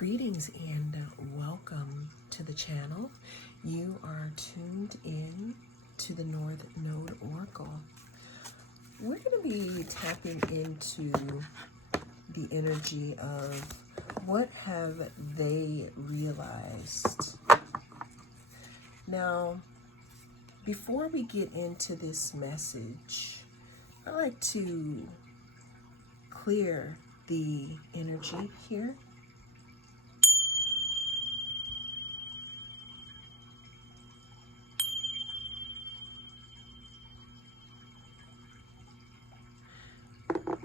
Greetings and welcome to the channel. You are tuned in to the North Node Oracle. We're going to be tapping into the energy of what have they realized. Now, before we get into this message, I like to clear the energy here.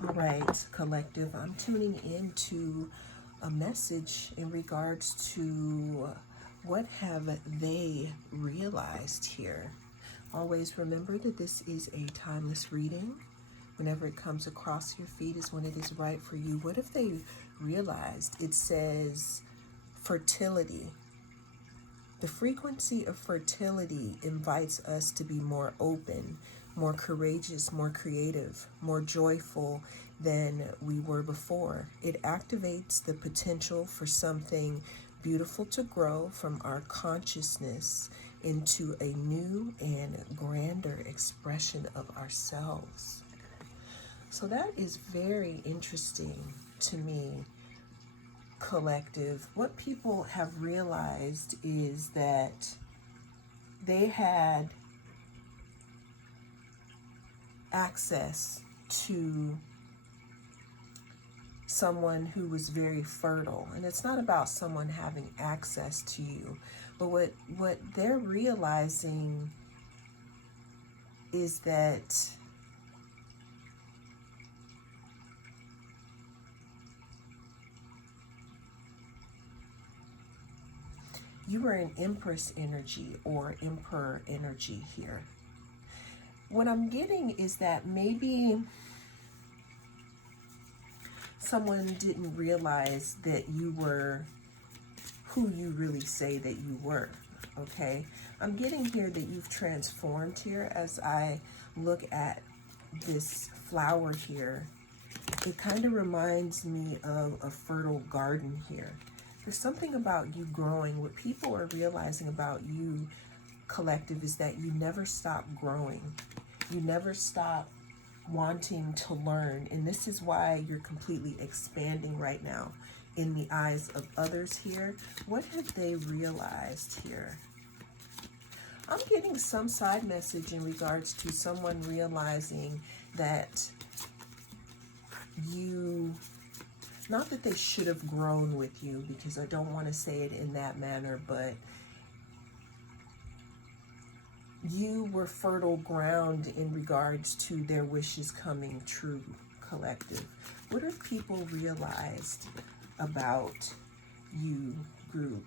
All right, collective, I'm tuning into a message in regards to what have they realized here. Always remember that this is a timeless reading. Whenever it comes across your feed is when it is right for you. What have they realized? It says fertility. The frequency of fertility invites us to be more open, more courageous, more creative, more joyful than we were before. It activates the potential for something beautiful to grow from our consciousness into a new and grander expression of ourselves. So that is very interesting to me, collective. What people have realized is that they had access to someone who was very fertile. And it's not about someone having access to you, but what they're realizing is that you were an Empress energy or Emperor energy here. What I'm getting is that maybe someone didn't realize that you were who you really say that you were, okay? I'm getting here that you've transformed here. As I look at this flower here, it kind of reminds me of a fertile garden here. There's something about you growing. What people are realizing about you, collective, is that you never stop growing. You never stop wanting to learn. And this is why you're completely expanding right now in the eyes of others here. What have they realized here? I'm getting some side message in regards to someone realizing that you, not that they should have grown with you, because I don't want to say it in that manner, but you were fertile ground in regards to their wishes coming true, collective. What have people realized about you, group?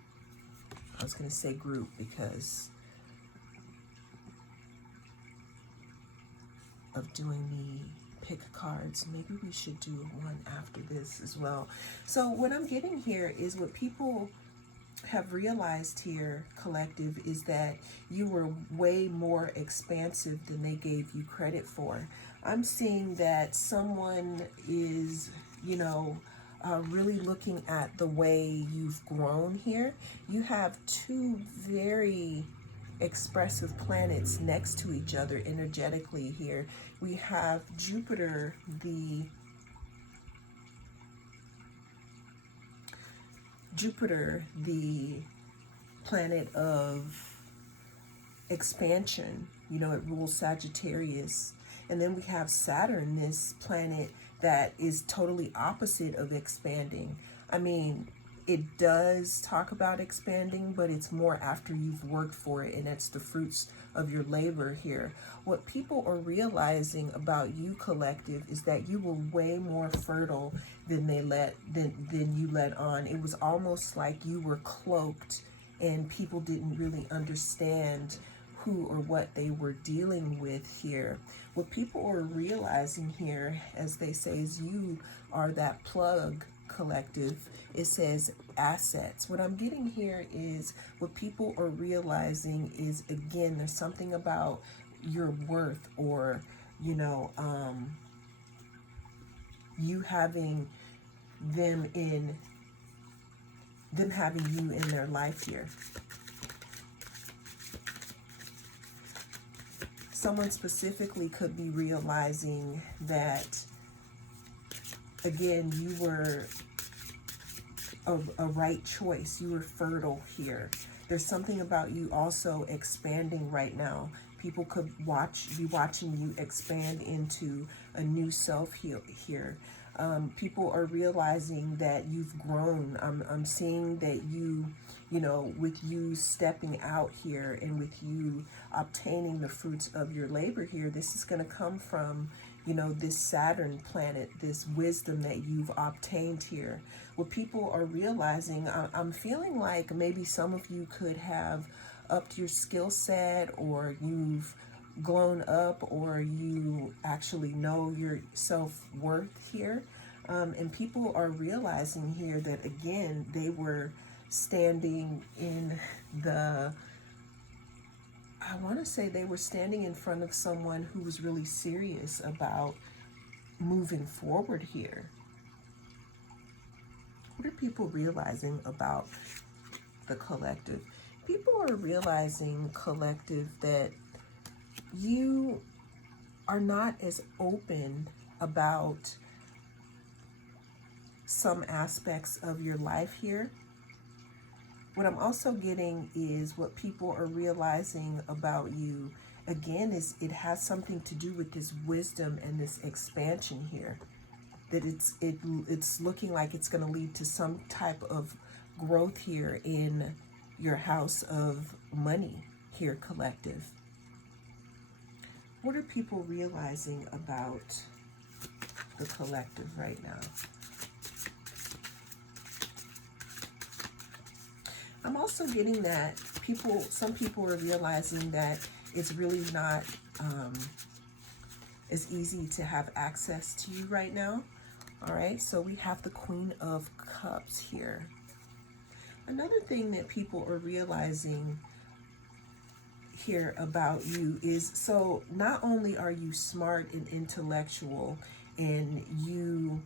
I was going to say group because of doing the pick cards. Maybe we should do one after this as well. So what I'm getting here is what people have realized here, collective, is that you were way more expansive than they gave you credit for. I'm seeing that someone is, really looking at the way you've grown here. You have two very expressive planets next to each other energetically here. We have Jupiter, the planet of expansion. It rules Sagittarius. And then we have Saturn, this planet that is totally opposite of expanding. I mean, it does talk about expanding, but it's more after you've worked for it, and that's the fruits of your labor here. What people are realizing about you, collective, is that you were way more fertile than you let on. It was almost like you were cloaked and people didn't really understand who or what they were dealing with here. What people are realizing here, as they say, is you are that plug, collective. It says assets. What I'm getting here is what people are realizing is, again, there's something about your worth, or you having them in them having you in their life here. Someone specifically could be realizing that, again, you were a right choice. You were fertile here. There's something about you also expanding right now. People could be watching you expand into a new self here. People are realizing that you've grown. I'm seeing that you know, with you stepping out here and with you obtaining the fruits of your labor here, this is going to come from, you know, this Saturn planet, this wisdom that you've obtained here. What people are realizing, I'm feeling like maybe some of you could have upped your skill set, or you've grown up, or you actually know your self-worth here. And people are realizing here that, again, they were standing in the, I want to say they were standing in front of someone who was really serious about moving forward here. What are people realizing about the collective? People are realizing, collective, that you are not as open about some aspects of your life here. What I'm also getting is what people are realizing about you, again, is it has something to do with this wisdom and this expansion here. That it's looking like it's going to lead to some type of growth here in your house of money here, collective. What are people realizing about the collective right now? I'm also getting that some people are realizing that it's really not as easy to have access to you right now. All right, so we have the Queen of Cups here. Another thing that people are realizing here about you is, so not only are you smart and intellectual, and you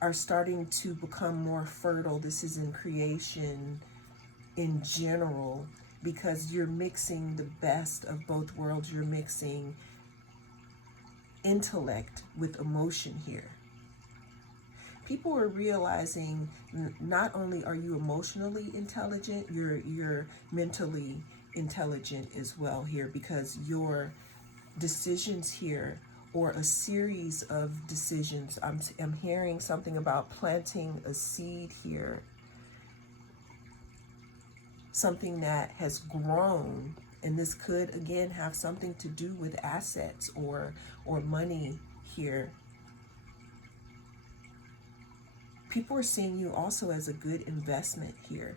are starting to become more fertile. This is in creation in general, because you're mixing the best of both worlds. You're mixing intellect with emotion here. People are realizing not only are you emotionally intelligent, you're mentally intelligent as well here, because your decisions here, or a series of decisions, I'm hearing something about planting a seed here, something that has grown, and this could again have something to do with assets or money here. People are seeing you also as a good investment here.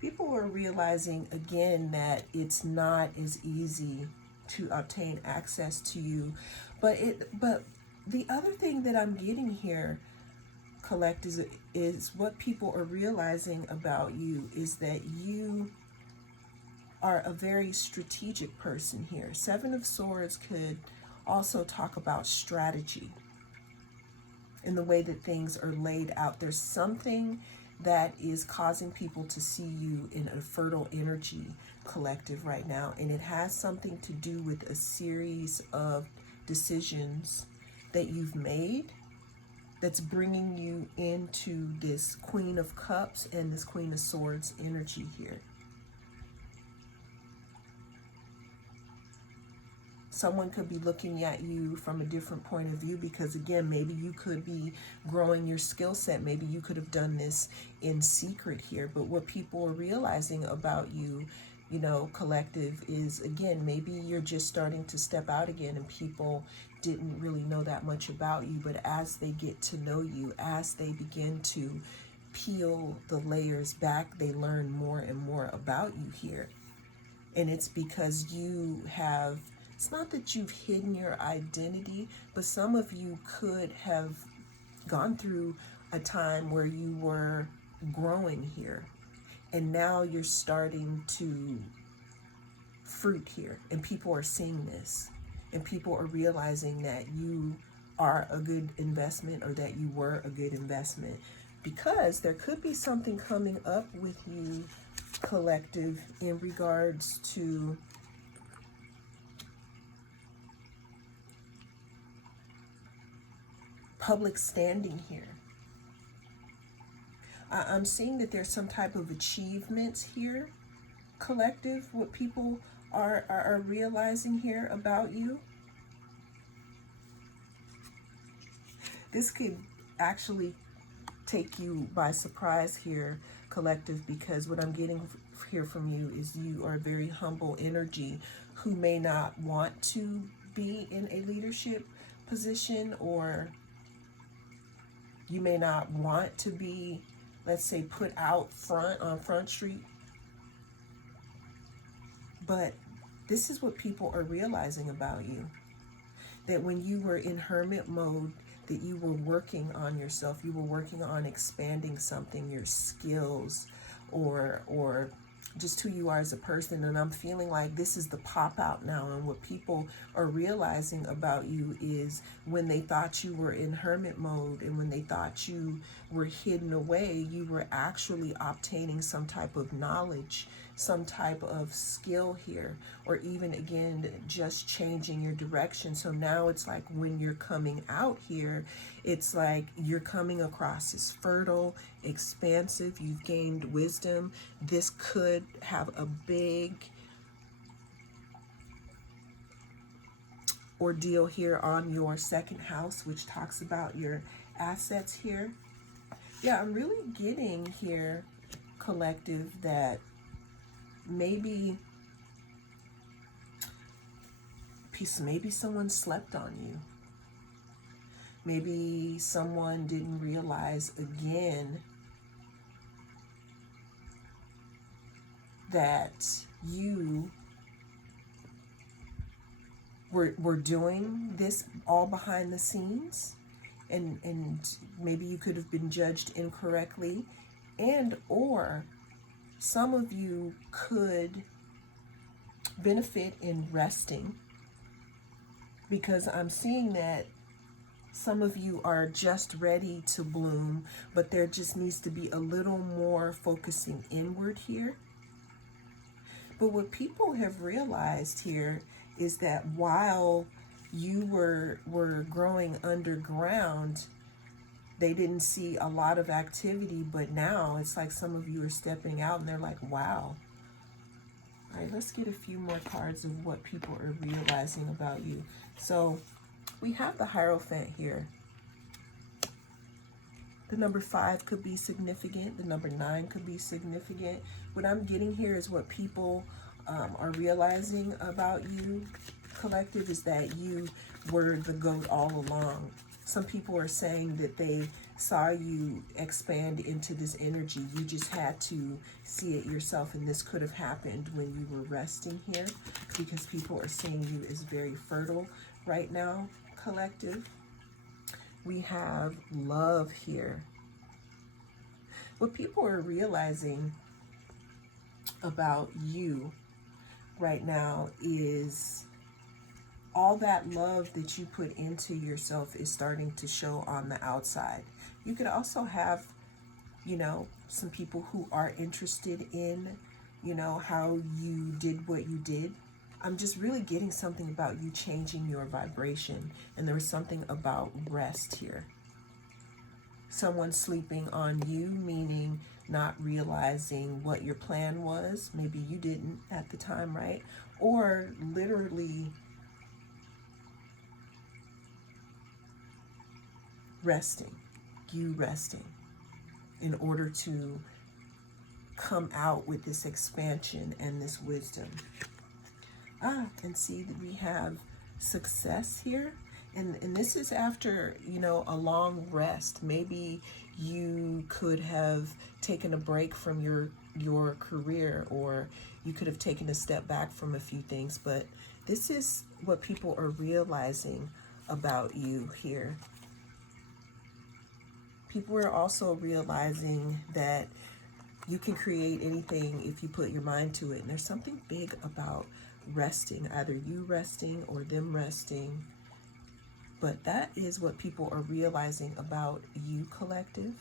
People are realizing again that it's not as easy to obtain access to you, but the other thing that I'm getting here, collect, is what people are realizing about you is that you are a very strategic person here. Seven of Swords could also talk about strategy in the way that things are laid out. There's something that is causing people to see you in a fertile energy, collective, right now, and it has something to do with a series of decisions that you've made that's bringing you into this Queen of Cups and this Queen of Swords energy here. Someone could be looking at you from a different point of view, because again, maybe you could be growing your skill set. Maybe you could have done this in secret here. But what people are realizing about you, you know, collective, is again, maybe you're just starting to step out again, and people didn't really know that much about you. But as they get to know you, as they begin to peel the layers back, they learn more and more about you here. And it's because you have, it's not that you've hidden your identity, but some of you could have gone through a time where you were growing here, and now you're starting to fruit here, and people are seeing this, and people are realizing that you are a good investment or that you were a good investment, because there could be something coming up with you, collective, in regards to public standing here. I'm seeing that there's some type of achievements here, collective, what people are realizing here about you. This could actually take you by surprise here, collective, because what I'm getting here from you is you are a very humble energy who may not want to be in a leadership position, or you may not want to be, let's say, put out front on Front Street. But this is what people are realizing about you, that when you were in hermit mode, that you were working on yourself, you were working on expanding something, your skills, or just who you are as a person. And I'm feeling like this is the pop out now, and what people are realizing about you is when they thought you were in hermit mode and when they thought you were hidden away, you were actually obtaining some type of knowledge, some type of skill here, or even again just changing your direction. So now it's like when you're coming out here, it's like you're coming across as fertile, expansive, you've gained wisdom. This could have a big ordeal here on your second house, which talks about your assets here. Yeah, I'm really getting here, collective, that maybe someone slept on you. Maybe someone didn't realize again that you were doing this all behind the scenes, and maybe you could have been judged incorrectly, and or some of you could benefit in resting, because I'm seeing that some of you are just ready to bloom, but there just needs to be a little more focusing inward here. But what people have realized here is that while you were growing underground, they didn't see a lot of activity, but now it's like some of you are stepping out and they're like, wow. All right, let's get a few more cards of what people are realizing about you. So we have the Hierophant here. The number 5 could be significant. The number 9 could be significant. What I'm getting here is what people are realizing about you, collective, is that you were the GOAT all along. Some people are saying that they saw you expand into this energy. You just had to see it yourself, and this could have happened when you were resting here, because people are seeing you as very fertile right now, collective. We have love here. What people are realizing about you right now is all that love that you put into yourself is starting to show on the outside. You could also have, some people who are interested in, how you did what you did. I'm just really getting something about you changing your vibration, and there was something about rest here. Someone sleeping on you, meaning not realizing what your plan was. Maybe you didn't at the time, right? Or literally resting, you resting in order to come out with this expansion and this wisdom. And see that we have success here. And this is after, a long rest. Maybe you could have taken a break from your career, or you could have taken a step back from a few things. But this is what people are realizing about you here. People are also realizing that you can create anything if you put your mind to it. And there's something big about resting, either you resting or them resting. But that is what people are realizing about you, collective.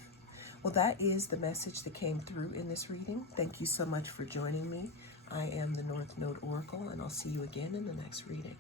Well, that is the message that came through in this reading. Thank you so much for joining me. I am the North Node Oracle, and I'll see you again in the next reading.